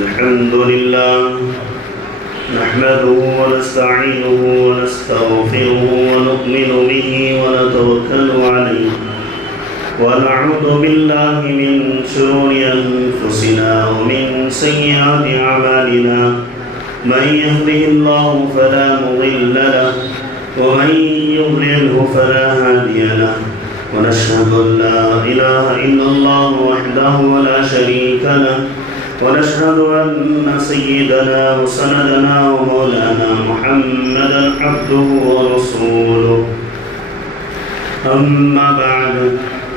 الحمد لله نحمده ونستعينه ونستغفره ونؤمن به ونتوكل عليه ونعوذ بالله من شرور أنفسنا ومن سيئات أعمالنا من يهده الله فلا مضل له ومن يضلله فلا هادي له ونشهد أن لا إله إلا الله وحده لا شريك له ونشهد أن سيدنا وسندنا ومولانا محمدا عبده ورسوله أما بعد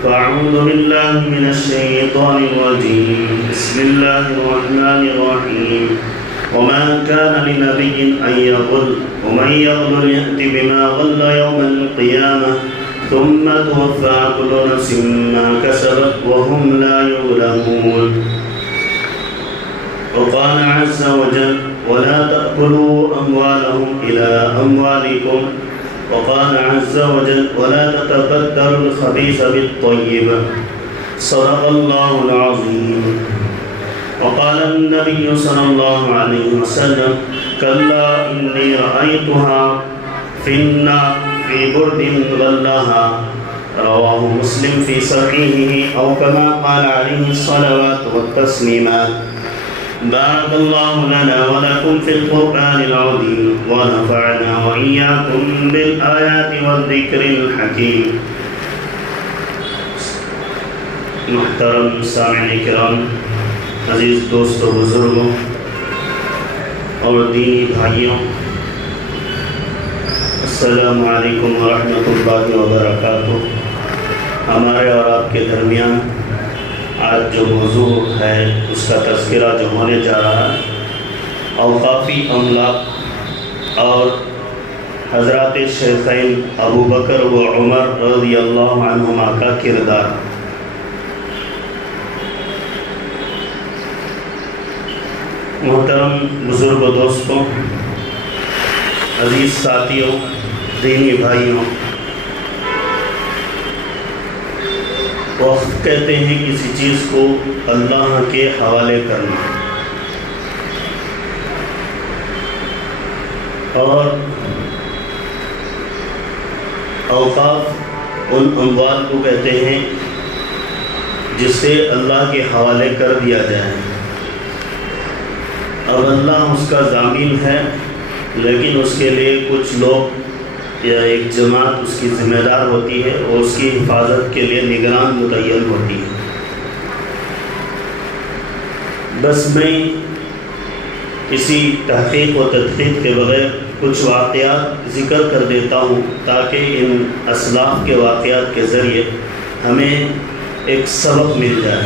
فأعوذ بالله من الشيطان الرجيم بسم الله الرحمن الرحيم وما كان لنبي أن يغل ومن يغل يأت بما غل يوم القيامة ثم توفى كل نفس ما كسبت وهم لا يظلمون وقال عز وجل ولا تأكلوا أموالهم إلى أموالكم وقال عز وجل ولا تتبدلوا الخبيث بالطيب صدق الله العظيم وقال النبي صلى الله عليه وسلم كلا إني رأيتها في النار في برد غلها رواه مسلم في صحيحه أو كما قال عليه الصلوات والتسليمات بارك الله لنا ولكم في القرآن العظيم ونفعنا وإياكم بالآيات والذكر الحكيم. محترم سامعین کرام، عزیز دوستوں، بزرگوں اور دینی بھائیوں، السلام علیکم ورحمۃ اللہ وبرکاتہ۔ ہمارے اور آپ کے درمیان آج جو موضوع ہے اس کا تذکرہ جو ہونے جا رہا ہے اوقافی املاک اور حضرات شیخین ابو بکر و عمر رضی اللہ عنہما کا کردار۔ محترم بزرگ و دوستوں، عزیز ساتھیوں، دینی بھائیوں، وقت کہتے ہیں کسی چیز کو اللہ کے حوالے کرنا، اور اوقاف ان اموال کو کہتے ہیں جسے اللہ کے حوالے کر دیا جائے۔ اب اللہ اس کا ضامن ہے، لیکن اس کے لیے کچھ لوگ یا ایک جماعت اس کی ذمہ دار ہوتی ہے اور اس کی حفاظت کے لیے نگران متعین ہوتی ہے۔ بس میں کسی تحقیق و تدقیق کے بغیر کچھ واقعات ذکر کر دیتا ہوں تاکہ ان اسلاف کے واقعات کے ذریعے ہمیں ایک سبق مل جائے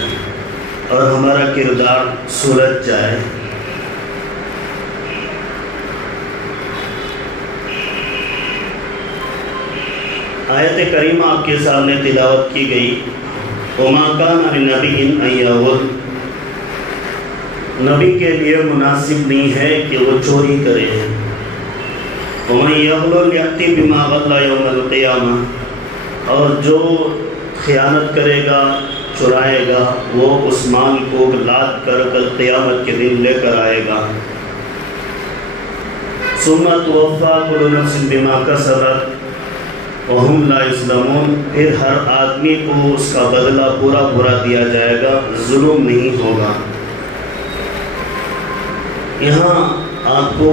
اور ہمارا کردار سلجھ جائے۔ آیت کریمہ آپ کے سامنے تلاوت کی گئی، وَمَا كَانَ لِنَبِيٍّ أَن يَغُلَّ، نبی کے لیے مناسب نہیں ہے کہ وہ چوری کرے۔ وَمَن يَغْلُلْ يَأْتِ بِمَا غَلَّ يَوْمَ الْقِيَامَةِ، اور جو خیانت کرے گا، چرائے گا، وہ اس مال کو لاد کر کل قیامت کے دن لے کر آئے گا۔ ثُمَّ تُوَفَّىٰ كُلُّ نَفْسٍ بِمَا كَسَبَتْ وَهُمْ لَا يُظْلَمُونَ، پھر ہر آدمی کو اس کا بدلہ پورا پورا دیا جائے گا، ظلم نہیں ہوگا۔ یہاں آپ کو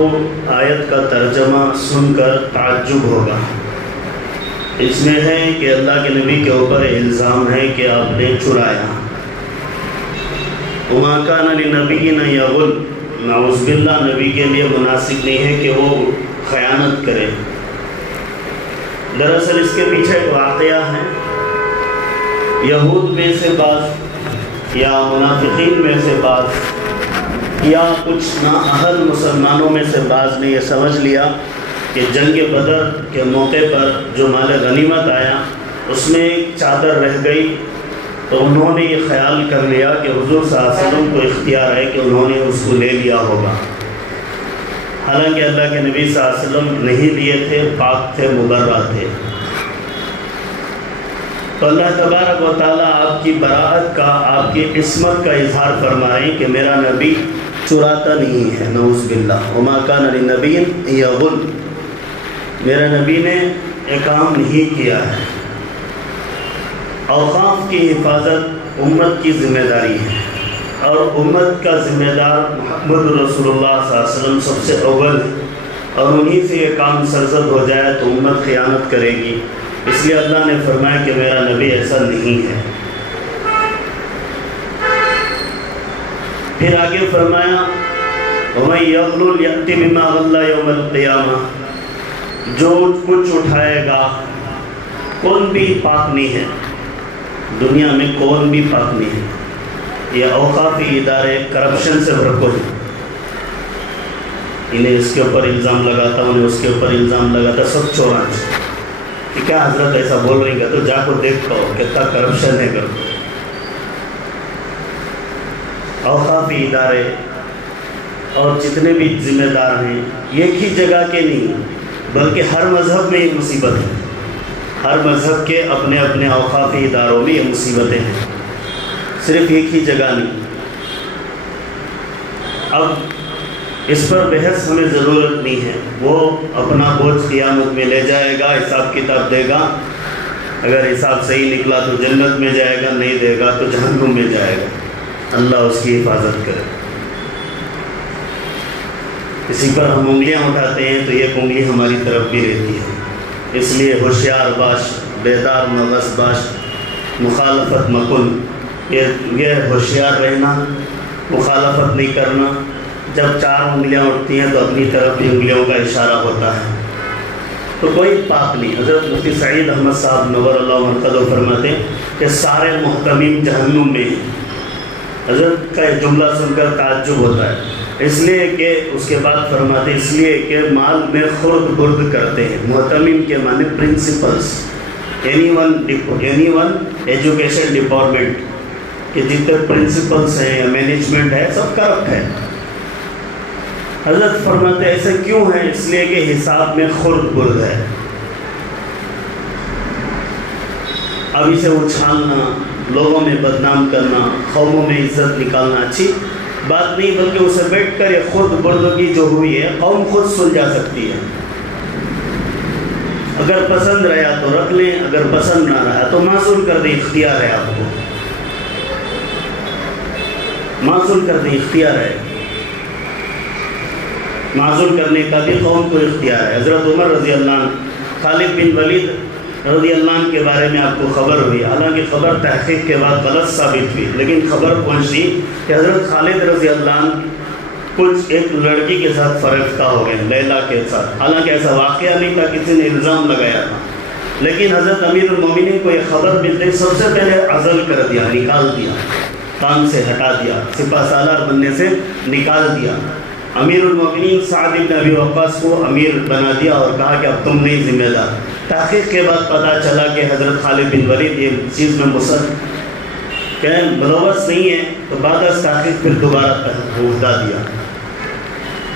آیت کا ترجمہ سن کر تعجب ہوگا۔ اس میں ہے کہ اللہ کے نبی کے اوپر الزام ہے کہ آپ نے چرایا۔ وَمَا كَانَ لِنَبِيٍّ أَن يَغُلَّ، نعوذ باللہ، نبی کے لیے مناسب نہیں ہے کہ وہ خیانت کرے۔ دراصل اس کے پیچھے ایک واقعہ ہے۔ یہود میں سے بعض یا منافقین میں سے بعض یا کچھ نااہل مسلمانوں میں سے بعض نے یہ سمجھ لیا کہ جنگ بدر کے موقع پر جو مال غنیمت آیا اس میں ایک چادر رہ گئی، تو انہوں نے یہ خیال کر لیا کہ حضور صلی اللہ علیہ وسلم کو اختیار ہے کہ انہوں نے اس کو لے لیا ہوگا۔ حالانکہ اللہ کے نبی صلی اللہ علیہ وسلم نہیں لیے تھے، پاک تھے، مبرہ تھے۔ تو اللہ تبارک و تعالیٰ آپ کی براءت کا، آپ کی عصمت کا اظہار فرمائیں کہ میرا نبی چراتا نہیں ہے، نعوذ باللہ، وما کان لنبی یغل، میرا نبی نے یہ کام نہیں کیا ہے۔ اوقاف کی حفاظت امت کی ذمہ داری ہے، اور امت کا ذمہ دار محمد رسول اللہ صلی اللہ علیہ وسلم سب سے اول ہے، اور انہی سے یہ کام سرزد ہو جائے تو امت خیانت کرے گی۔ اس لیے اللہ نے فرمایا کہ میرا نبی ایسا نہیں ہے۔ پھر آگے فرمایا وَمَن يَغْلُلْ يَأْتِ بِمَا غَلَّ يَوْمَ الْقِيَامَةِ، جو کچھ اٹھائے گا، کون بھی پاک نہیں ہے، دنیا میں کون بھی پاک نہیں ہے۔ یہ اوقافی ادارے کرپشن سے بھرپور ہیں، انہیں اس کے اوپر الزام لگاتا، انہیں اس کے اوپر الزام لگاتا، سب چورانچ کہ کیا حضرت ایسا بول رہی ہے، تو جا کو دیکھ پاؤ کتنا کرپشن ہے۔ کر اوقافی ادارے اور جتنے بھی ذمہ دار ہیں ایک ہی جگہ کے نہیں، بلکہ ہر مذہب میں یہ مصیبت ہے، ہر مذہب کے اپنے اپنے اوقافی اداروں میں یہ مصیبتیں ہیں، صرف ایک ہی جگہ نہیں۔ اب اس پر بحث ہمیں ضرورت نہیں ہے، وہ اپنا بوجھ قیامت میں لے جائے گا، حساب کتاب دے گا، اگر حساب صحیح نکلا تو جنت میں جائے گا، نہیں دے گا تو جہنم میں جائے گا، اللہ اس کی حفاظت کرے۔ کسی پر ہم انگلیاں اٹھاتے ہیں تو ایک انگلی ہماری طرف بھی رہتی ہے، اس لیے ہوشیار باش، بیدار مغز باش، مخالفت مکن، یہ ہوشیار رہنا، مخالفت نہیں کرنا۔ جب چار انگلیاں اٹھتی ہیں تو اپنی طرف بھی انگلیوں کا اشارہ ہوتا ہے، تو کوئی پاک نہیں۔ حضرت مفتی سعید احمد صاحب نور اللہ مرقدہ فرماتے ہیں کہ سارے محتمیم جہنم میں ہیں۔ حضرت کا یہ جملہ سن کر تعجب ہوتا ہے، اس لیے کہ اس کے بعد فرماتے ہیں اس لیے کہ مال میں خرد برد کرتے ہیں۔ محتمیم کے معنی principles, any one education department کہ جتنے پرنسپلز ہیں یا مینجمنٹ ہے سب کرپٹ ہے۔ حضرت فرماتے ہیں ایسے کیوں ہے؟ اس لیے کہ حساب میں خرد برد ہے۔ اب اسے اچھالنا، لوگوں میں بدنام کرنا، قوموں میں عزت نکالنا اچھی بات نہیں، بلکہ اسے بیٹھ کر یہ خرد بردگی جو ہوئی ہے قوم خود سلجھا سکتی ہے۔ اگر پسند رہا تو رکھ لیں، اگر پسند نہ رہا تو معزول کر دیں، اختیار ہے آپ کو، معزول کر دیں، اختیار ہے، معزول کرنے کا بھی قوم کو اختیار ہے۔ حضرت عمر رضی اللہ عنہ، خالد بن ولید رضی اللہ عنہ کے بارے میں آپ کو خبر ہوئی، حالانکہ خبر تحقیق کے بعد غلط ثابت ہوئی، لیکن خبر پہنچی کہ حضرت خالد رضی اللہ عنہ کچھ ایک لڑکی کے ساتھ فرفتہ ہو گئے، لیلا کے ساتھ، حالانکہ ایسا واقعہ نہیں تھا، کسی نے الزام لگایا تھا، لیکن حضرت امیر المومنین کو یہ خبر ملتے سب سے پہلے عزل کر دیا، نکال دیا، کام سے ہٹا دیا، سپہ سالار بننے سے نکال دیا۔ امیر المومنین سعد بن ابی وقاص کو امیر بنا دیا اور کہا کہ اب تم نہیں ذمہ دار۔ تحقیق کے بعد پتہ چلا کہ حضرت خالد بن ولید یہ چیز میں ملوث نہیں ہے، تو بعد از تحقیق پھر دوبارہ عہدہ دیا۔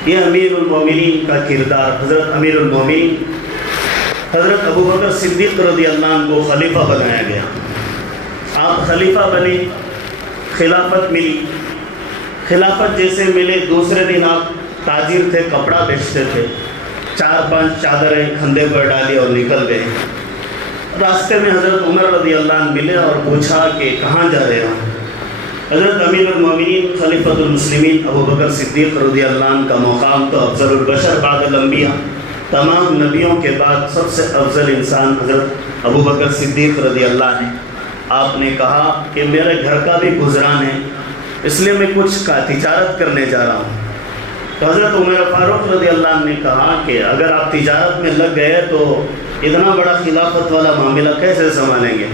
یہ امیر المومنین کا کردار۔ حضرت امیر المومنین حضرت ابو بکر صدیق رضی اللہ عنہ کو خلیفہ بنایا گیا، آپ خلیفہ بنے، خلافت ملی، خلافت جیسے ملے دوسرے دن آپ تاجر تھے، کپڑا بیچتے تھے، 4-5 چادریں کھندے پر ڈالی اور نکل گئے۔ راستے میں حضرت عمر رضی اللہ عنہ ملے اور پوچھا کہ کہاں جا رہے ہو؟ حضرت امیر المومنین خلیفۃ المسلمین ابو بکر صدیق رضی اللہ عنہ کا مقام تو افضل البشر بعد الانبیاء، تمام نبیوں کے بعد سب سے افضل انسان حضرت ابو بکر صدیق رضی اللہ عنہ۔ آپ نے کہا کہ میرے گھر کا بھی گزران ہے، اس لیے میں کچھ کا تجارت کرنے جا رہا ہوں۔ تو حضرت عمر فاروق رضی اللہ عنہ نے کہا کہ اگر آپ تجارت میں لگ گئے تو اتنا بڑا خلافت والا معاملہ کیسے سنبھالیں گے؟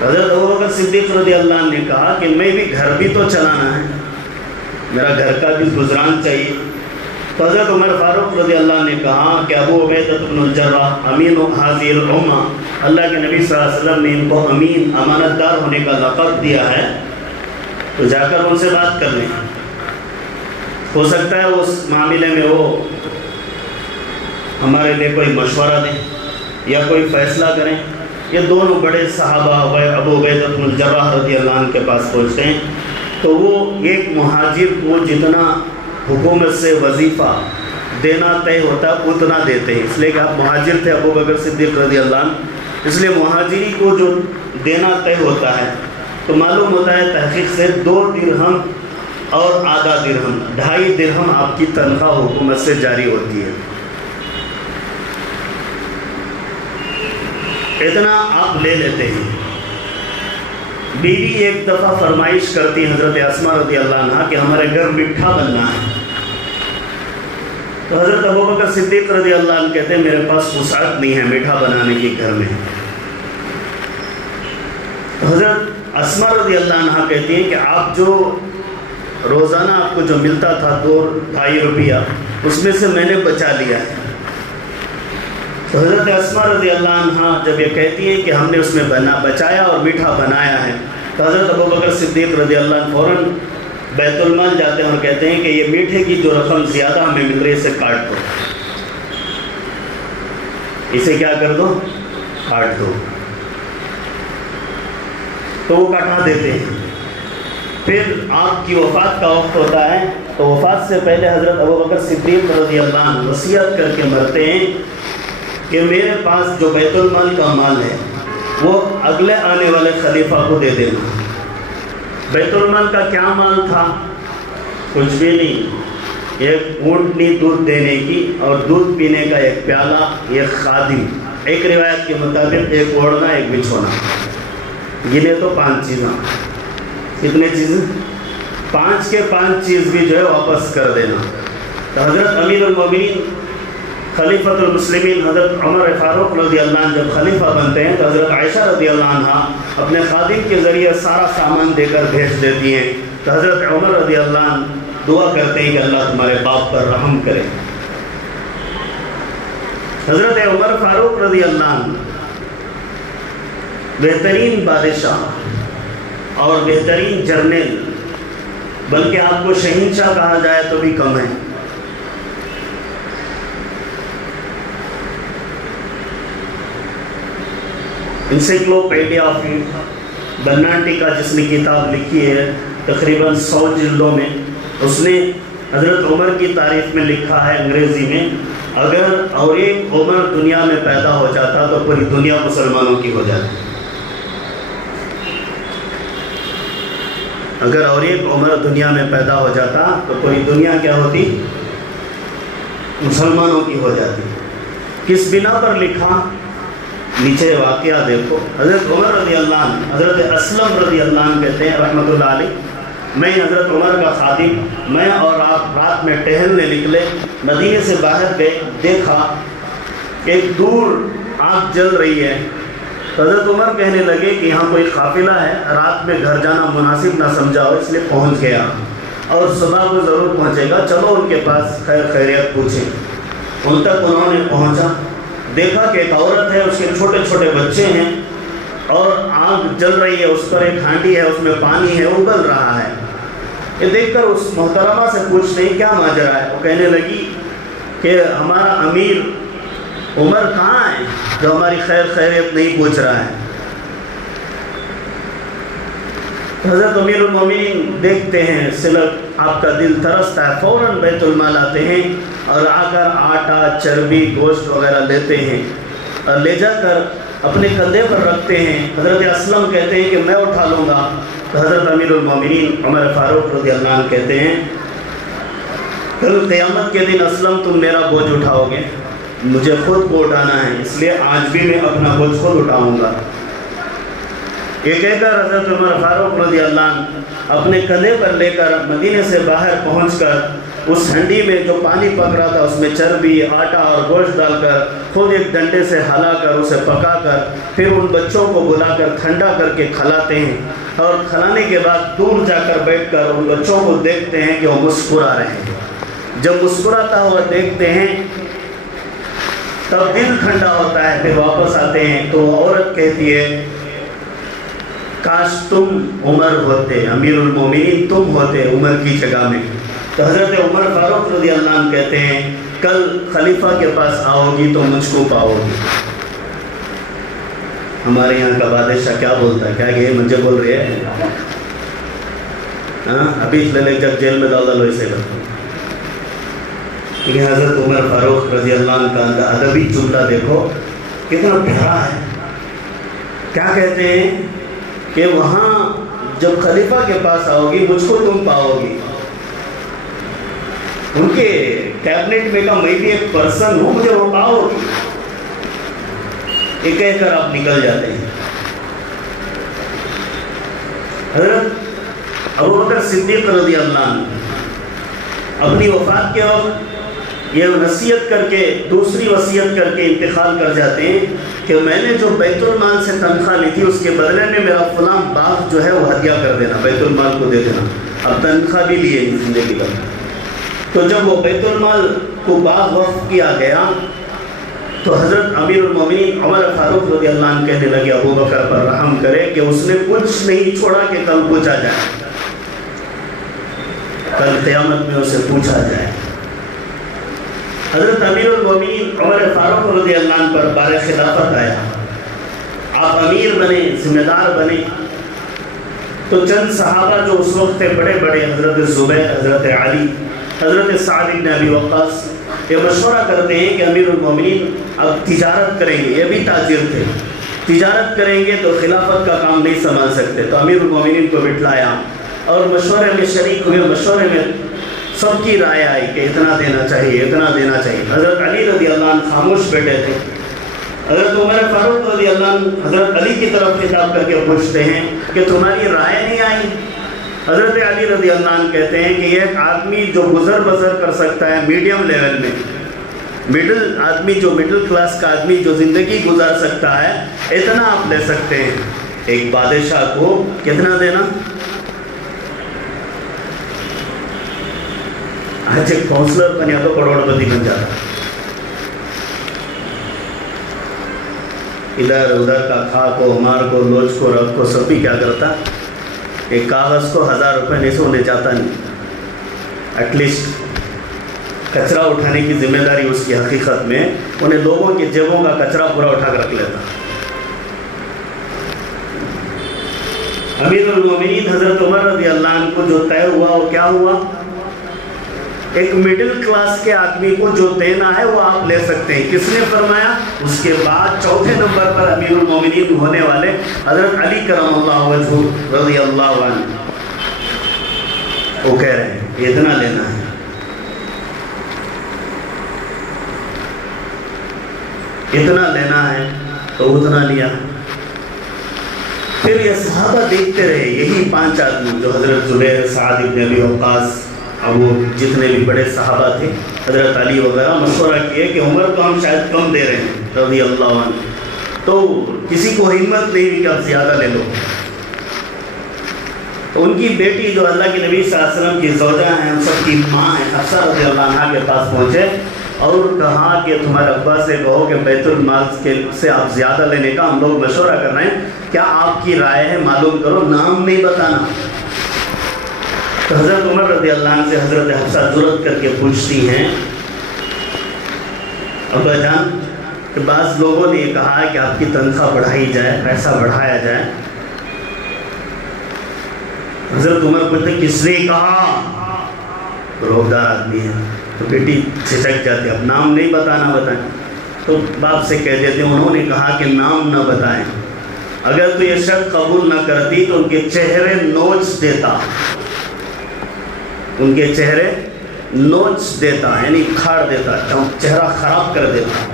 حضرت ابو بکر صدیق رضی اللہ عنہ نے کہا کہ میں بھی گھر بھی تو چلانا ہے، میرا گھر کا بھی گزران چاہیے۔ تو حضرت عمر فاروق رضی اللہ عنہ نے کہا کہ ابو عبیدہ بن الجراح امین حاضر الامہ، اللہ کے نبی صلی اللہ علیہ وسلم نے ان کو امین، امانت دار ہونے کا لقب دیا ہے، تو جا کر ان سے بات کر لیں، ہو سکتا ہے اس معاملے میں وہ ہمارے لیے کوئی مشورہ دیں یا کوئی فیصلہ کریں۔ یہ دونوں بڑے صحابہ ابو عبیدہ بن الجراح رضی اللہ عنہ کے پاس پہنچتے ہیں، تو وہ ایک مہاجر کو جتنا حکومت سے وظیفہ دینا طے ہوتا ہے اتنا دیتے ہیں، اس لیے کہ آپ مہاجر تھے ابو بکر صدیق رضی اللہ عنہ، اس لیے مہاجری کو جو دینا طے ہوتا ہے تو معلوم ہوتا ہے تحقیق سے 2 درہم اور آدھا درہم، 2.5 درہم آپ کی تنخواہ حکومت سے جاری ہوتی ہے، اتنا آپ لے لیتے ہیں۔ بیوی ایک دفعہ فرمائش کرتی حضرت اسماء رضی اللہ عنہ کہ ہمارے گھر میٹھا بننا ہے، تو حضرت ابو بکر صدیق رضی اللہ عنہ کہتے ہیں میرے پاس وسعت نہیں ہے میٹھا بنانے کی گھر میں، تو حضرت اسماء رضی اللہ عنہ کہتی ہیں کہ آپ جو روزانہ آپ کو جو ملتا تھا 2.5 روپیہ اس میں سے میں نے بچا لیا ہے، تو حضرت اسماء رضی اللہ عنہ جب یہ کہتی ہیں کہ ہم نے اس میں بچایا اور میٹھا بنایا ہے، تو حضرت ابو بکر صدیق رضی اللہ عنہ فوراً بیت المال جاتے ہیں اور کہتے ہیں کہ یہ میٹھے کی جو رقم زیادہ ہمیں مل رہی ہے اسے کاٹ دو، اسے کیا کر دو، کاٹ دو، تو وہ کٹا دیتے ہیں۔ پھر آپ کی وفات کا وقت ہوتا ہے، تو وفات سے پہلے حضرت ابو بکر صدیق رضی اللہ عنہ وصیت کر کے مرتے ہیں کہ میرے پاس جو بیت المال کا مال ہے وہ اگلے آنے والے خلیفہ کو دے دینا۔ بیت المال کا کیا مال تھا؟ کچھ بھی نہیں، ایک اونٹنی دودھ دینے کی اور دودھ پینے کا ایک پیالہ، ایک خادم، ایک روایت کے مطابق ایک اوڑھنا ایک بچھونا، گنے تو 5 چیزاں، کتنے چیزیں؟ 5 کے 5 چیز بھی جو ہے واپس کر دینا۔ تو حضرت امیر المومنین خلیفۃ المسلمین حضرت عمر فاروق رضی اللہ عنہ جب خلیفہ بنتے ہیں تو حضرت عائشہ رضی اللہ عنہ اپنے خادم کے ذریعے سارا سامان دے کر بھیج دیتی ہیں، تو حضرت عمر رضی اللہ عنہ دعا کرتے ہیں کہ اللہ تمہارے باپ پر رحم کرے۔ حضرت عمر فاروق رضی اللہ عنہ بہترین بادشاہ اور بہترین جرنیل، بلکہ آپ کو شہنشاہ کہا جائے تو بھی کم ہے۔ انسائکلوپیڈیا آف برناٹی کا جس نے کتاب لکھی ہے تقریباً 100 جلدوں میں، اس نے حضرت عمر کی تعریف میں لکھا ہے انگریزی میں، اگر اور ایک عمر دنیا میں پیدا ہو جاتا تو پوری دنیا مسلمانوں کی ہو جاتی، اگر اور ایک عمر دنیا میں پیدا ہو جاتا تو پوری دنیا کیا ہوتی؟ مسلمانوں کی ہو جاتی۔ کس بنا پر لکھا؟ نیچے واقعہ دیکھو۔ حضرت عمر رضی اللہ عنہ، حضرت اسلم رضی اللہ عنہ کہتے ہیں رحمۃ اللہ علیہ، میں حضرت عمر کا خادم، میں اور آپ رات میں ٹہلنے نکلے، مدینے سے باہر گئے، دیکھا ایک دور آگ جل رہی ہے، حضرت عمر کہنے لگے کہ یہاں کوئی قافلہ ہے، رات میں گھر جانا مناسب نہ سمجھا ہو اس لیے پہنچ گیا اور صبح کو ضرور پہنچے گا، چلو ان کے پاس خیر خیریت پوچھیں۔ ان تک انہوں نے پہنچا، دیکھا کہ ایک عورت ہے، اس کے چھوٹے چھوٹے بچے ہیں اور آگ جل رہی ہے، اس پر ایک ہانڈی ہے، اس میں پانی ہے، ابل رہا ہے۔ یہ دیکھ کر اس محترمہ سے پوچھتے ہیں کیا ماجرا ہے؟ وہ کہنے لگی کہ ہمارا امیر عمر کہاں ہے جو ہماری خیر خیریت نہیں پوچھ رہا ہے؟ حضرت امیر المومنین دیکھتے ہیں، سلک آپ کا دل ترستا ہے، فوراً بیت المال آتے ہیں اور آ کر آٹا، چربی، گوشت وغیرہ لیتے ہیں اور لے جا کر اپنے کندھے پر رکھتے ہیں۔ حضرت اسلم کہتے ہیں کہ میں اٹھا لوں گا، تو حضرت امیر المومنین عمر فاروق رضی اللہ عنہ کہتے ہیں کل قیامت کے دن اسلم تم میرا بوجھ اٹھاؤ گے، مجھے خود کو اٹھانا ہے، اس لیے آج بھی میں اپنا بوجھ خود اٹھاؤں گا۔ یہ کہہ کر حضرت عمر فاروق رضی اللہ عنہ اپنے کندھے پر لے کر مدینے سے باہر پہنچ کر اس ہنڈی میں جو پانی پک رہا تھا اس میں چربی، آٹا اور گوشت ڈال کر خود ایک ڈنڈے سے ہلا کر اسے پکا کر پھر ان بچوں کو بلا کر ٹھنڈا کر کے کھلاتے ہیں، اور کھلانے کے بعد دور جا کر بیٹھ کر ان بچوں کو دیکھتے ہیں کہ وہ مسکرا رہے ہیں۔ جب مسکراتا ہوا دیکھتے ہیں تب دل ٹھنڈا ہوتا ہے، پھر واپس آتے ہیں تو عورت کہتی ہے کاش تم عمر ہوتے، امیر المومنین تم ہوتے عمر کی جگہ میں۔ تو حضرت عمر فاروق رضی اللہ عنہ کہتے ہیں کل خلیفہ کے پاس آؤ گی تو مجھ کو پاؤ گی۔ ہمارے یہاں کا بادشاہ کیا بولتا ہے؟ کیا کہ یہ مجھے بول رہے ہیں ابھی لے جب جیل میں ڈال ڈالو اسے بتا. لیکن حضرت عمر فاروق رضی اللہ عنہ کا ادبی جملہ دیکھو کتنا پیارا ہے. کیا کہتے ہیں کہ وہاں جب خلیفہ کے پاس آؤ گی مجھ کو تم پاؤ گی. ان کے کیبنٹ میں کا میں بھی ایک پرسن ہوں, مجھے وہ پاؤ گی. یہ کہہ کر آپ نکل جاتے ہیں. حضرت ابوبکر صدیق رضی اللہ عنہ اپنی وفات کے وقت یہ وصیت کر کے, دوسری وصیت کر کے انتقال کر جاتے ہیں کہ میں نے جو بیت المال سے تنخواہ لی تھی اس کے بدلے میں میرا فلاں باغ جو ہے وہ ہدیہ کر دینا, بیت المال کو دے دینا. اب تنخواہ بھی لیے زندگی بھر. تو جب وہ بیت المال کو باغ وقف کیا گیا تو حضرت امیر المومنین عمر فاروق رضی اللہ عنہ کہنے لگے ابوبکر پر رحم کرے کہ اس نے کچھ نہیں چھوڑا کہ کل پوچھا جائے, کل قیامت میں اسے پوچھا جائے. حضرت امیر المومنین عمر فاروق رضی اللہ عنہ پر بار خلافت آیا, آپ امیر بنے, ذمہ دار بنے. تو چند صحابہ جو اس وقت تھے بڑے بڑے, حضرت زبیر, حضرت علی, حضرت سعد بن ابی وقاص, یہ مشورہ کرتے ہیں کہ امیر المومنین اب تجارت کریں گے. یہ بھی تاجر تھے, تجارت کریں گے تو خلافت کا کام نہیں سنبھال سکتے. تو امیر المومنین کو بٹھلایا اور مشورے میں شریک ہوئے. مشورے میں سب کی رائے آئی کہ اتنا دینا چاہیے, اتنا دینا چاہیے. حضرت علی رضی اللہ عنہ خاموش بیٹھے تھے. حضرت عمر فاروق رضی اللہ عنہ حضرت علی کی طرف خطاب کر کے پوچھتے ہیں کہ تمہاری رائے نہیں آئی؟ حضرت علی رضی اللہ عنہ کہتے ہیں کہ ایک آدمی جو گزر بسر کر سکتا ہے میڈیم لیول میں, مڈل آدمی, جو مڈل کلاس کا آدمی جو زندگی گزار سکتا ہے, اتنا آپ لے سکتے ہیں. ایک بادشاہ کو کتنا دینا؟ آج ایک کاؤنسلر بنیا تو کروڑ پتی بن جاتا. ادھر ادھر کا کھا کو, مار کو, لوچ کو, رب کو سب بھی کیا کرتا, ایک کاغذ کو 1000 روپے نہیں سونے چاہتا نہیں. ایٹ لیسٹ کچرا اٹھانے کی ذمہ داری اس کی حقیقت میں انہیں لوگوں کے جیبوں کا کچرا پورا اٹھا کر رکھ لیتا. امیر المومنین حضرت عمر رضی اللہ عنہ کو جو طے ہوا وہ کیا ہوا؟ ایک مڈل کلاس کے آدمی کو جو دینا ہے وہ آپ لے سکتے ہیں. کس نے فرمایا؟ اس کے بعد چوتھے نمبر پر امیر المومنین ہونے والے حضرت علی کرم اللہ وجہہ رضی اللہ عنہ, وہ کہہ رہے ہیں اتنا لینا ہے. اتنا لینا ہے تو اتنا لیا. پھر یہ صحابہ دیکھتے رہے, یہی 5 آدمی جو حضرت زبیر, سعد بن ابی وقاص, اب وہ جتنے بھی بڑے صحابہ تھے, حضرت علی وغیرہ, مشورہ کیے کہ عمر کو ہم شاید کم دے رہے ہیں رضی اللہ عنہ. تو کسی کو ہمت نہیں ہوئی کہ آپ زیادہ لے لو. تو ان کی بیٹی جو اللہ کے نبی صلی اللہ علیہ وسلم کی زوجہ ہیں, ان سب کی ماں ہیں, حفصہ رضی اللہ عنہ کے پاس پہنچے اور کہا کہ تمہارے ابا سے کہو کہ بیت المال سے آپ زیادہ لینے کا ہم لوگ مشورہ کر رہے ہیں, کیا آپ کی رائے ہے معلوم کرو, نام نہیں بتانا. تو حضرت عمر رضی اللہ عنہ سے حضرت حفصہ جرأت کر کے پوچھتی ہیں ابا جان کہ بعض لوگوں نے یہ کہا ہے کہ آپ کی تنخواہ بڑھائی جائے, پیسہ بڑھایا جائے. حضرت عمر پوچھتے کس نے کہا؟ روبدار آدمی ہے تو بیٹی چھچک جاتی, اب نام نہیں بتانا, بتائیں. تو باپ سے کہہ دیتے انہوں نے کہا کہ نام نہ بتائیں. اگر تو یہ شرط قبول نہ کرتی تو ان کے چہرے نوچ دیتا, ان کے چہرے نوچ دیتا یعنی کھاڑ دیتا, چہرہ خراب کر دیتا.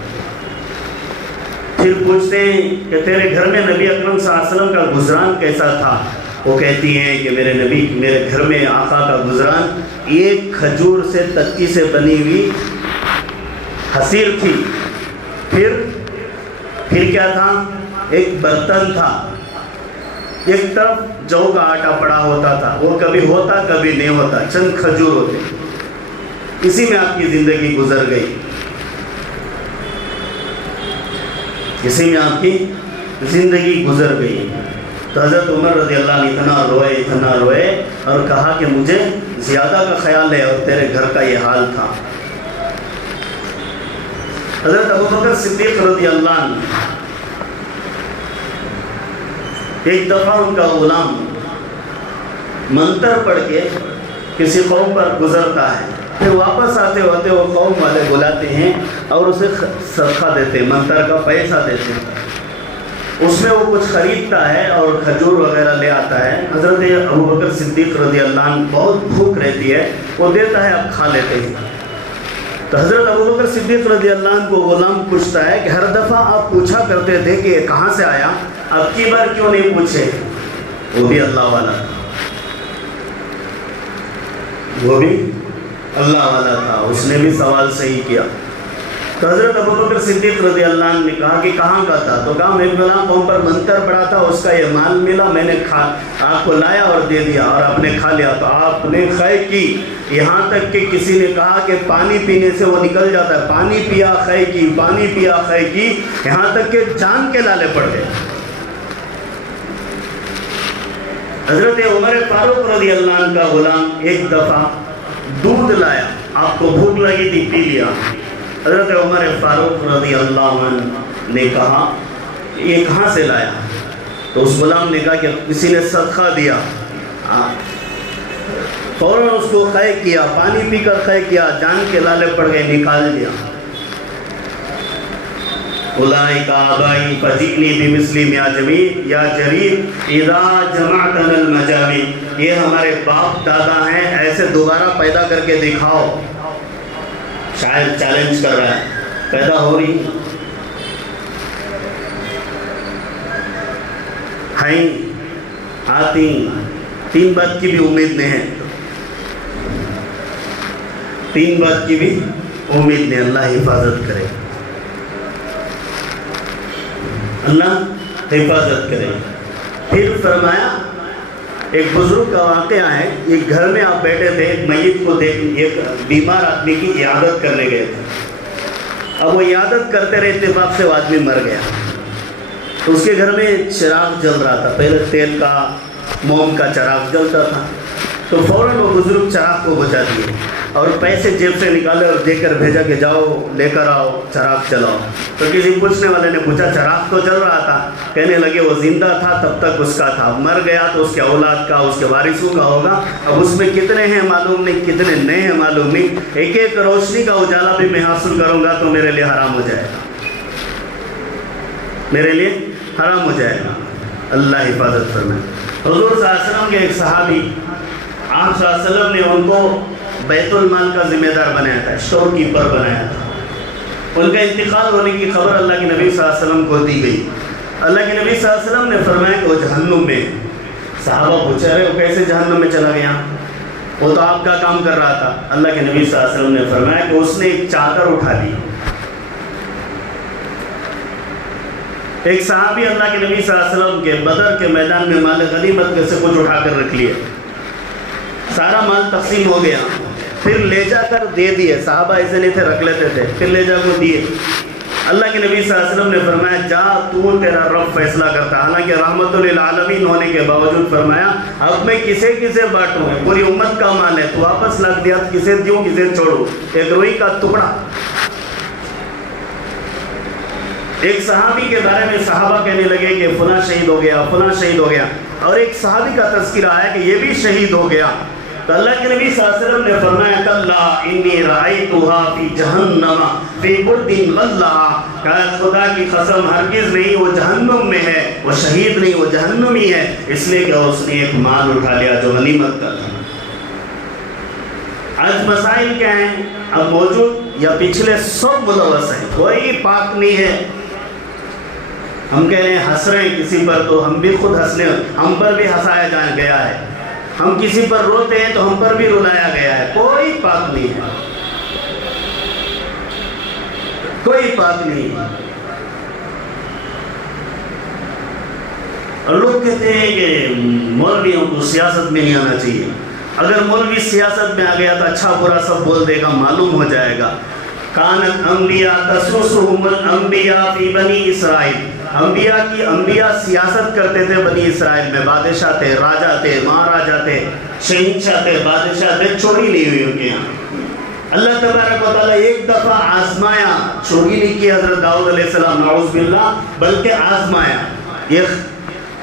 پھر پوچھتے ہیں کہ تیرے گھر میں نبی اکرم صلی اللہ علیہ وسلم کا گزران کیسا تھا؟ وہ کہتی ہیں کہ میرے گھر میں آقا کا گزران ایک کھجور سے تکی سے بنی ہوئی حصیر تھی. پھر کیا تھا؟ ایک برتن تھا, ایک طرف جو کا آٹا پڑا ہوتا تھا, وہ کبھی ہوتا کبھی نہیں ہوتا, چند کھجور ہوتے. اسی میں آپ کی زندگی گزر گئی, اسی میں آپ کی زندگی گزر گئی. تو حضرت عمر رضی اللہ عنہ اتنا روئے اور کہا کہ مجھے زیادہ کا خیال ہے اور تیرے گھر کا یہ حال تھا. حضرت ابوبکر صدیق رضی اللہ عنہ ایک دفعہ ان کا غلام منتر پڑھ کے کسی قوم پر گزرتا ہے، پھر واپس آتے ہوتے وہ قوم والے بلاتے ہیں اور اسے صدقہ دیتے ہیں، منتر کا پیسہ دیتے ہیں۔ اس میں وہ کچھ خریدتا ہے اور کھجور وغیرہ لے آتا ہے۔ حضرت ابوبکر صدیق رضی اللہ عنہ بہت بھوک رہتی ہے، وہ دیتا ہے، اب کھا لیتے ہیں۔ تو حضرت ابوبکر صدیق رضی اللہ عنہ کو غلام پوچھتا ہے کہ ہر دفعہ آپ پوچھا کرتے تھے کہ یہ کہاں سے آیا، اب کی بار کیوں نہیں پوچھے؟ وہ بھی اللہ والا تھا، وہ بھی اللہ والا تھا، اس نے بھی سوال صحیح کیا۔ تو حضرت ابوبکر صدیق رضی اللہ عنہ نے کہا کہ کہاں کا تھا؟ تو کہا میں فلاں قوم پر منتر پڑا تھا، اس کا یہ مال ملا، میں نے آپ کو لایا اور دے دیا اور آپ نے کھا لیا۔ تو آپ نے خیر کی، یہاں تک کہ کسی نے کہا کہ پانی پینے سے وہ نکل جاتا ہے، پانی پیا خیر کی، پانی پیا خیر کی، یہاں تک کہ جان کے لالے پڑ گئے۔ حضرت عمر فاروق رضی اللہ عنہ کا غلام ایک دفعہ دودھ لایا، آپ کو بھوک لگی تھی، پی لیا۔ حضرت عمر فاروق رضی اللہ عنہ نے کہا یہ کہاں سے لایا؟ تو اس غلام نے کہا کہ کسی نے صدقہ دیا۔ فوراً اس کو قے کیا، پانی پی کر قے کیا، جان کے لالے پڑ گئے، نکال دیا۔ اولئک آبائی فجئنی بمثلہم یا جمیل یا جریر اذا جمعتنا المجامع، یہ ہمارے باپ دادا ہیں، ایسے دوبارہ پیدا کر کے دکھاؤ۔ شاید چیلنج کر رہا ہے، پیدا ہو رہی ہیں، آتی، تین بات کی بھی امید نہیں ہے، تین بات کی بھی امید نہیں، اللہ حفاظت کرے، اللہ حفاظت کرے۔ پھر فرمایا ایک بزرگ کا واقعہ ہے، ایک گھر میں آپ بیٹھے تھے، ایک میت کو دیکھ، ایک بیمار آدمی کی عیادت کرنے گئے تھے۔ اب وہ عیادت کرتے رہے، اتفاق سے وہ آدمی مر گیا۔ تو اس کے گھر میں چراغ جل رہا تھا، پہلے تیل کا موم کا چراغ جلتا تھا، تو فوراً وہ بزرگ چراغ کو بجھا دیے اور پیسے جیب سے نکالے اور دے کر بھیجا کہ جاؤ لے کر آؤ چراغ چلاؤ۔ تو کسی پوچھنے والے نے پوچھا چراغ تو جل رہا تھا، کہنے لگے وہ زندہ تھا تب تک اس کا تھا، مر گیا تو اس کے اولاد کا، اس کے وارثوں کا ہوگا، اب اس میں کتنے ہیں معلوم نہیں، کتنے نئے ہیں معلوم نہیں، ایک ایک روشنی کا اجالا بھی میں حاصل کروں گا تو میرے لیے حرام ہو جائے گا، میرے لیے حرام ہو جائے گا۔ اللہ حفاظت فرمائے۔ حضور صلی اللہ علیہ وسلم کے ایک صحابی، آپ صلی اللہ علیہ وسلم نے ان کو بیت المال کا ذمہ دار بنایا تھا، اسٹور کیپر بنایا تھا۔ ان کا انتقال ہونے کی خبر اللہ کے نبی صلی اللہ علیہ وسلم کو دی گئی۔ اللہ کے نبی صلی اللہ علیہ وسلم نے فرمایا کہ وہ جہنم میں۔ صحابہ پوچھ رہے وہ کیسے جہنم میں چلا گیا، وہ تو آپ کا کام کر رہا تھا۔ اللہ کے نبی صلی اللہ علیہ وسلم نے فرمایا کہ اس نے ایک چادر اٹھا لی۔ ایک صحابی اللہ کے نبی صلی اللہ علیہ وسلم کے بدر کے میدان میں مال غنیمت میں سے کچھ اٹھا کر رکھ لیے، سارا مال تقسیم ہو گیا، پھر لے جا کر دے دیے۔ صحابہ ایسے نہیں تھے، رکھ لیتے تھے، پھر لے جا کر دیے۔ اللہ کے نبی صلی اللہ علیہ وسلم نے فرمایا جا تو تیرا رب فیصلہ کرتا۔ حالانکہ رحمت للعالمین ہونے کے باوجود فرمایا اب میں کسے کسے بانٹوں، پوری امت کا مال ہے، تو واپس لگ دیا، کسے دیوں کسے چھوڑوں، ایک روئی کا ٹکڑا۔ ایک صحابی کے بارے میں صحابہ کہنے لگے کہ فلاں شہید ہو گیا، فلاں شہید ہو گیا، اور ایک صحابی کا تذکرہ آیا کہ یہ بھی شہید ہو گیا۔ تو اللہ کے نبی صلی اللہ علیہ وسلم نے فرمایا کلا انی رأیتها فی جہنم فی برد غلہ، کہ خدا کی قسم ہرگز نہیں، وہ جہنم میں ہے، وہ شہید نہیں، وہ جہنمی ہے، اس لیے کہ اس نے ایک مال اٹھا لیا جو غنیمت کا تھا۔ آج مسائل کیا ہیں؟ اب موجود یا پچھلے سب ملوث ہیں، کوئی پاک نہیں ہے۔ ہم کہہ رہے ہیں ہنس رہے ہیں کسی پر تو ہم بھی خود ہنسنے، ہم پر بھی ہنسایا گیا ہے، ہم کسی پر روتے ہیں تو ہم پر بھی رلایا گیا ہے۔ کوئی پاک نہیں ہے، کوئی پاک نہیں ہے۔ اور لوگ کہتے ہیں کہ مولویوں کو سیاست میں نہیں آنا چاہیے، اگر مولوی سیاست میں آ گیا تو اچھا برا سب بول دے گا، معلوم ہو جائے گا۔ کانت انبیاء تسوسهم الانبیاء فی بنی اسرائیل، انبیاء سیاست کرتے تھے بنی اسرائیل میں، بادشاہ تھے، راجہ تھے، مہاراجہ تھے، شہنشاہ تھے، بادشاہ تھے، چوری نہیں ہوئی ان کے یہاں۔ اللہ تبارک و تعالیٰ ایک دفعہ آزمایا، چوری نہیں کی حضرت داؤد علیہ السلام، نعوذ باللہ، بلکہ آزمایا۔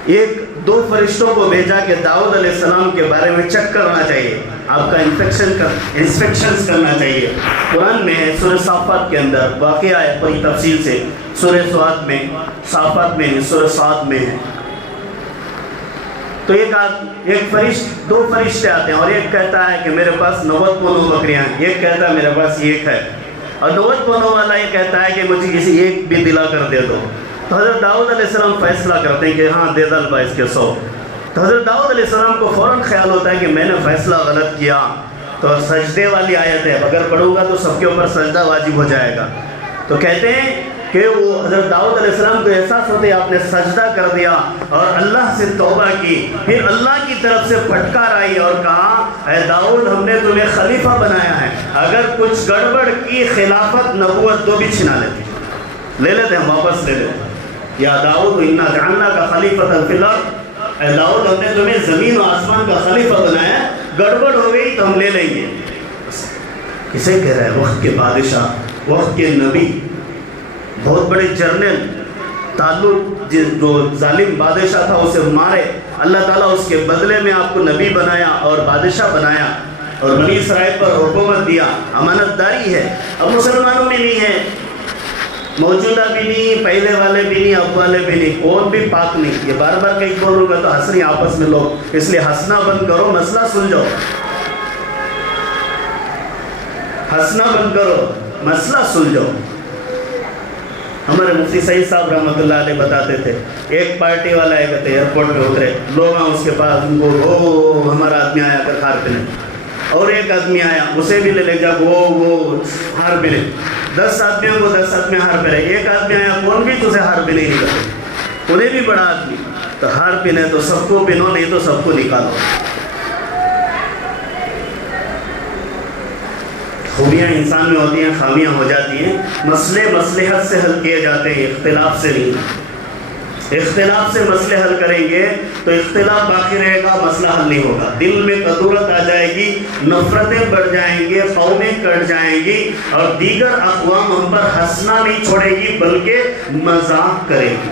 ایک 2 فرشتوں کو بھیجا کہ داؤد علیہ السلام کے بارے میں چیک کرنا چاہیے، آپ کا انسپیکشنز کرنا چاہیے۔ قرآن میں ہے سورہ صافات کے اندر واقعہ ہے بڑی تفصیل سے، سورہ سعد میں، صافات میں نہیں، سورہ سعد میں ہے۔ تو 2 فرشتے آتے ہیں اور ایک کہتا ہے کہ میرے پاس 90 پونوں بکریاں ہیں، ایک کہتا ہے میرے پاس 1 ہے، اور 90 پونوں والا یہ کہتا ہے کہ مجھے کسی ایک بھی دلا کر دے دو۔ تو حضرت داؤد علیہ السلام فیصلہ کرتے ہیں کہ ہاں دے دل اس کے 100۔ تو حضرت داؤد علیہ السلام کو فوراً خیال ہوتا ہے کہ میں نے فیصلہ غلط کیا، تو سجدے والی آیت ہے، اگر پڑھوں گا تو سب کے اوپر سجدہ واجب ہو جائے گا۔ تو کہتے ہیں کہ وہ حضرت داؤد علیہ السلام کو احساس ہوتا ہے آپ نے سجدہ کر دیا اور اللہ سے توبہ کی، پھر اللہ کی طرف سے پھٹکار آئی اور کہا اے داؤد ہم نے تمہیں خلیفہ بنایا ہے، اگر کچھ گڑبڑ کی خلافت نبوت تو بھی چھنا لیتے ہیں واپس لے لیتے ہیں۔ یا داؤد انا جعلناک خلیفۃ فی الارض، اے داؤد ہم نے تمہیں زمین و آسمان کا خلیفہ بنایا ہے، گڑبڑ ہو گئی تو ہم لے لیں گے۔ کسے کہہ رہا ہے؟ وقت کے بادشاہ، وقت کے نبی، بہت بڑے جرنل، تعلق جو ظالم بادشاہ تھا اسے مارے، اللہ تعالیٰ اس کے بدلے میں آپ کو نبی بنایا اور بادشاہ بنایا اور بنی اسرائیل پر حکومت دیا۔ امانت داری ہے، اب مسلمانوں میں نہیں ہے، موجودہ بھی نہیں، پہلے والے بھی نہیں، اب والے بھی نہیں، کون بھی پاک نہیں۔ یہ بار بار کہیں بولوں گا تو ہنس رہی آپس میں لوگ، اس لیے ہنسنا بند کرو، مسئلہ سلجھو، ہنسنا بند کرو، مسئلہ سلجھو۔ ہمارے مفتی سعید صاحب رحمۃ اللہ علیہ بتاتے تھے، ایک پارٹی والا ایک ایئرپورٹ پہ اترے، لوگ ہیں اس کے پاس، ان کو ہمارا آدمی آیا کر ہار پہنے، اور ایک آدمی آیا اسے بھی لے جا وہ ہار پہنے، 10 آدمیوں کو 10 آدمی ہار پہنے، ایک آدمی آیا کون بھی تجھے ہار پہنے نہیں کرتے، انہیں بھی بڑا آدمی تو ہار پہنے تو سب کو پہنو، نہیں تو سب کو نکالو۔ خوبیاں انسان میں ہوتی ہیں، خامیاں ہو جاتی ہیں، مسئلے مصلحت سے حل کیے جاتے ہیں، اختلاف سے نہیں۔ اختلاف سے مسئلے حل کریں گے تو اختلاف باقی رہے گا، مسئلہ حل نہیں ہوگا، دل میں کدورت آ جائے گی، نفرتیں بڑھ جائیں گے، قومیں کٹ جائیں گی، اور دیگر اقوام ہم پر ہنسنا نہیں چھوڑے گی بلکہ مذاق کرے گی۔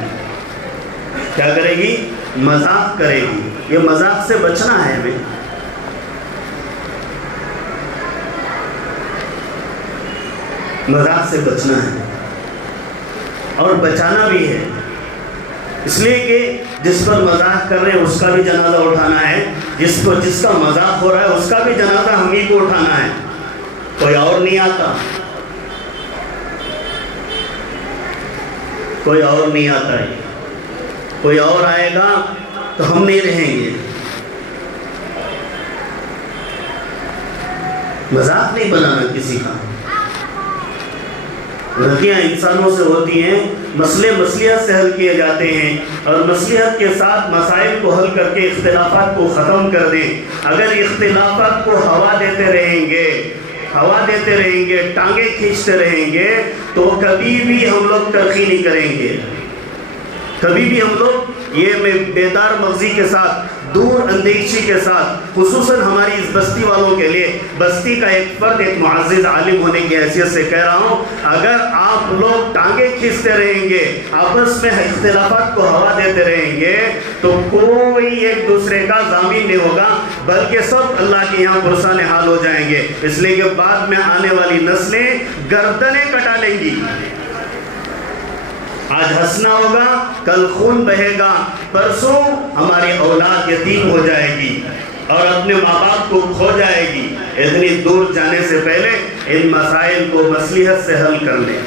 کیا کرے گی؟ مذاق کرے گی۔ یہ مذاق سے بچنا ہے ہمیں، مذاق سے بچنا ہے اور بچانا بھی ہے، اس لیے کہ جس پر مذاق کر رہے ہیں اس کا بھی جنازہ اٹھانا ہے، جس کا مذاق ہو رہا ہے اس کا بھی جنازہ ہم ہی کو اٹھانا ہے، کوئی اور نہیں آتا، کوئی اور نہیں آتا ہے، کوئی اور آئے گا تو ہم نہیں رہیں گے۔ مذاق نہیں بنانا کسی کا، غلطیاں انسانوں سے ہوتی ہیں، مسئلے مصلحت سے حل کیے جاتے ہیں، اور مصلحت کے ساتھ مسائل کو حل کر کے اختلافات کو ختم کر دیں۔ اگر اختلافات کو ہوا دیتے رہیں گے، ٹانگیں کھینچتے رہیں گے تو کبھی بھی ہم لوگ ترقی نہیں کریں گے، کبھی بھی ہم لوگ یہ میں بیدار مغزی کے ساتھ، دور اندیشی کے ساتھ، خصوصاً ہماری اس بستی والوں کے لیے، بستی کا ایک فرد، ایک معزز عالم ہونے کی حیثیت سے کہہ رہا ہوں، اگر آپ لوگ ٹانگیں کھینچتے رہیں گے، آپس میں اختلافات کو ہوا دیتے رہیں گے تو کوئی ایک دوسرے کا ضامن نہیں ہوگا، بلکہ سب اللہ کے یہاں پرسان حال ہو جائیں گے، اس لیے کہ بعد میں آنے والی نسلیں گردنیں کٹا لیں گی۔ آج ہنسنا ہوگا، کل خون بہے گا، پرسوں ہماری اولاد یتیم ہو جائے گی اور اپنے ماں باپ کو کھو جائے گی۔ اتنی دور جانے سے پہلے ان مسائل کو مصلحت سے حل کر لیں،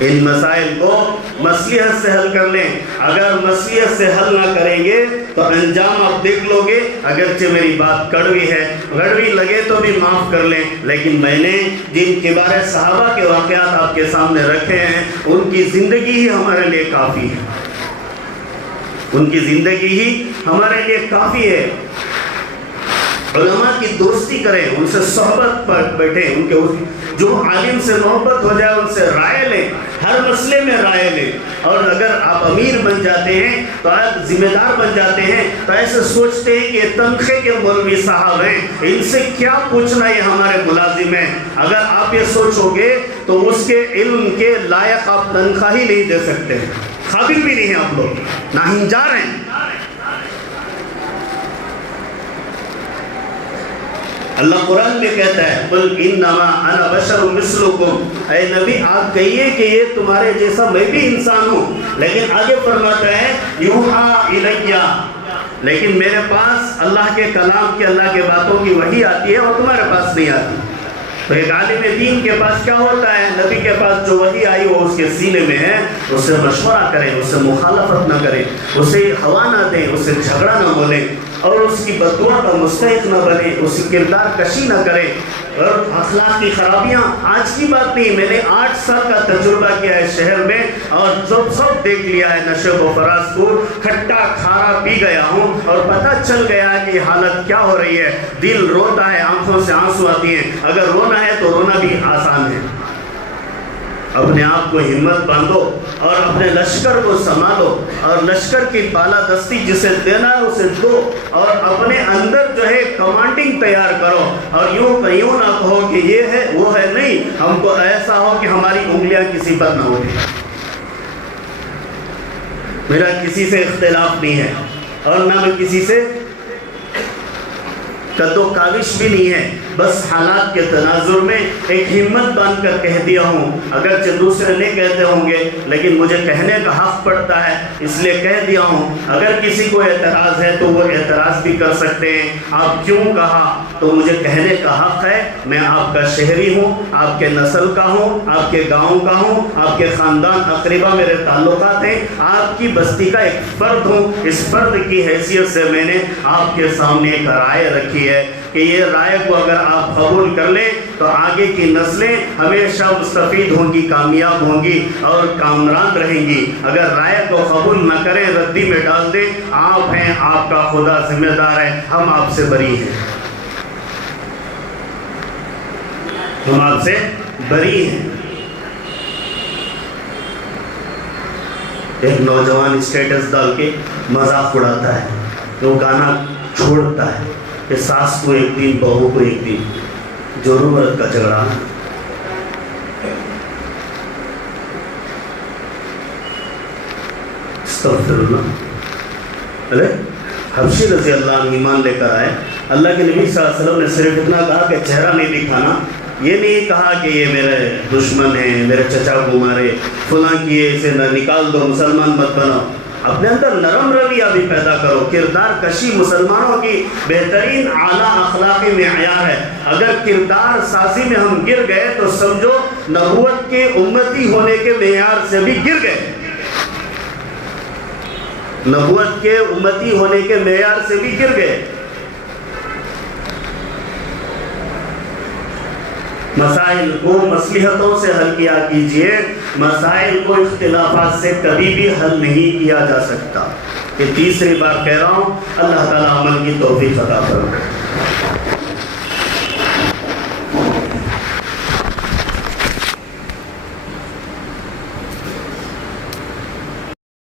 ان مسائل کو مصلحت سے حل کر لیں۔ اگر مصلحت سے حل نہ کریں گے تو انجام آپ دیکھ لو گے، اگرچہ میری بات کڑوی لگے تو بھی معاف کر لیں، لیکن میں نے جن کبار صحابہ کے واقعات آپ کے سامنے رکھے ہیں ان کی زندگی ہی ہمارے لیے کافی ہے، ان کی زندگی ہی ہمارے لیے کافی ہے۔ علماء کی دوستی کریں، ان سے صحبت پر بیٹھیں، ان کے جو عالم سے محبت ہو جائے ان سے رائے لیں، ہر مسئلے میں رائے لیں، اور اگر آپ امیر بن جاتے ہیں تو آپ ذمہ دار بن جاتے ہیں تو ایسے سوچتے ہیں کہ یہ تنخواہ کے مولوی صاحب ہیں، ان سے کیا پوچھنا، یہ ہمارے ملازم ہیں۔ اگر آپ یہ سوچو گے تو اس کے علم کے لائق آپ تنخواہ ہی نہیں دے سکتے ہیں۔ قابل بھی نہیں ہیں آپ لوگ، ناہنجار ہیں۔ اللہ قرآن میں کہتا ہے قُلْ إِنَّمَا أَنَا بَشَرٌ مِثْلُكُمْ، اے نبی آپ کہیے کہ یہ تمہارے جیسا میں بھی انسان ہوں، لیکن آگے فرماتا ہے یوحیٰ الیہ، لیکن میرے پاس اللہ کے کلام کی، اللہ کے باتوں کی وحی آتی ہے اور تمہارے پاس نہیں آتی۔ تو ایک عالم دین کے پاس کیا ہوتا ہے؟ نبی کے پاس جو وحی آئی وہ اس کے سینے میں ہے، اس سے مشورہ کریں، اس سے مخالفت نہ کریں، اسے ہوا نہ دیں، اس سے جھگڑا نہ بولیں اور اس کی بددعا کا مستحق نہ بنے، اس کی کردار کشی نہ کریں اور اخلاق کی خرابیاں آج کی بات نہیں، میں نے 8 سال کا تجربہ کیا ہے شہر میں اور سب دیکھ لیا ہے، نشے و فراز کو کھٹا کھارا پی گیا ہوں اور پتہ چل گیا ہے کہ حالت کیا ہو رہی ہے، دل روتا ہے، آنکھوں سے آنسو آتی ہیں، اگر رونا ہے تو رونا بھی آسان ہے۔ اپنے آپ کو ہمت باندھو اور اپنے لشکر کو سنبھالو اور لشکر کی بالادستی جسے دینا ہے اسے دو اور اپنے اندر جو ہے کمانڈنگ تیار کرو اور یوں نہ کہو کہ یہ ہے وہ ہے، نہیں، ہم کو ایسا ہو کہ ہماری انگلیاں کسی پر نہ اٹھیں۔ میرا کسی سے اختلاف نہیں ہے اور نہ میں کسی سے کد و کاوش بھی نہیں ہے، بس حالات کے تناظر میں ایک ہمت باندھ کر کہہ دیا ہوں، اگرچہ دوسرے نہیں کہتے ہوں گے لیکن مجھے کہنے کا حق پڑتا ہے اس لیے کہہ دیا ہوں۔ اگر کسی کو اعتراض ہے تو وہ اعتراض بھی کر سکتے ہیں، آپ کیوں کہا تو مجھے کہنے کا حق ہے، میں آپ کا شہری ہوں، آپ کے نسل کا ہوں، آپ کے گاؤں کا ہوں، آپ کے خاندان اقربا میرے تعلقات ہیں، آپ کی بستی کا ایک فرد ہوں، اس فرد کی حیثیت سے میں نے آپ کے سامنے ایک رائے رکھی ہے کہ یہ رائے کو اگر آپ قبول کر لیں تو آگے کی نسلیں ہمیشہ مستفید ہوں گی، کامیاب ہوں گی اور کامران رہیں گی۔ اگر رائے کو قبول نہ کریں، ردی میں ڈال دیں، آپ ہیں، آپ کا خدا ذمہ دار ہے، ہم آپ سے بری ہیں، ہم آپ سے بری ہیں۔ ایک نوجوان اسٹیٹس ڈال کے مذاق اڑاتا ہے، وہ گانا چھوڑتا ہے کہ ساس کو ایک دن، بہو کو ایک دن، ضرورت کا جھگڑا۔ استغفر اللہ۔ ارے حبشی رضی اللہ عنہ ایمان لے کر آئے، اللہ کے نبی صلی اللہ علیہ وسلم نے صرف اتنا کہا کہ چہرہ نہیں دکھانا، یہ نہیں کہا کہ یہ میرے دشمن ہیں، میرے چچا کو مارے، فلاں کیے، اسے نکال دو، مسلمان مت بناؤ۔ اپنے اندر نرم رویہ بھی پیدا کرو۔ کردار کشی مسلمانوں کی بہترین اعلیٰ اخلاقی معیار ہے۔ اگر کردار سازی میں ہم گر گئے تو سمجھو نبوت کے امتی ہونے کے معیار سے بھی گر گئے، نبوت کے امتی ہونے کے معیار سے بھی گر گئے۔ مسائل کو مصلحتوں سے حل کیا کیجئے، مسائل کو اختلافات سے کبھی بھی حل نہیں کیا جا سکتا۔ یہ تیسری بار کہہ رہا ہوں، اللہ تعالیٰ عمل کی توفیق عطا فرمائے۔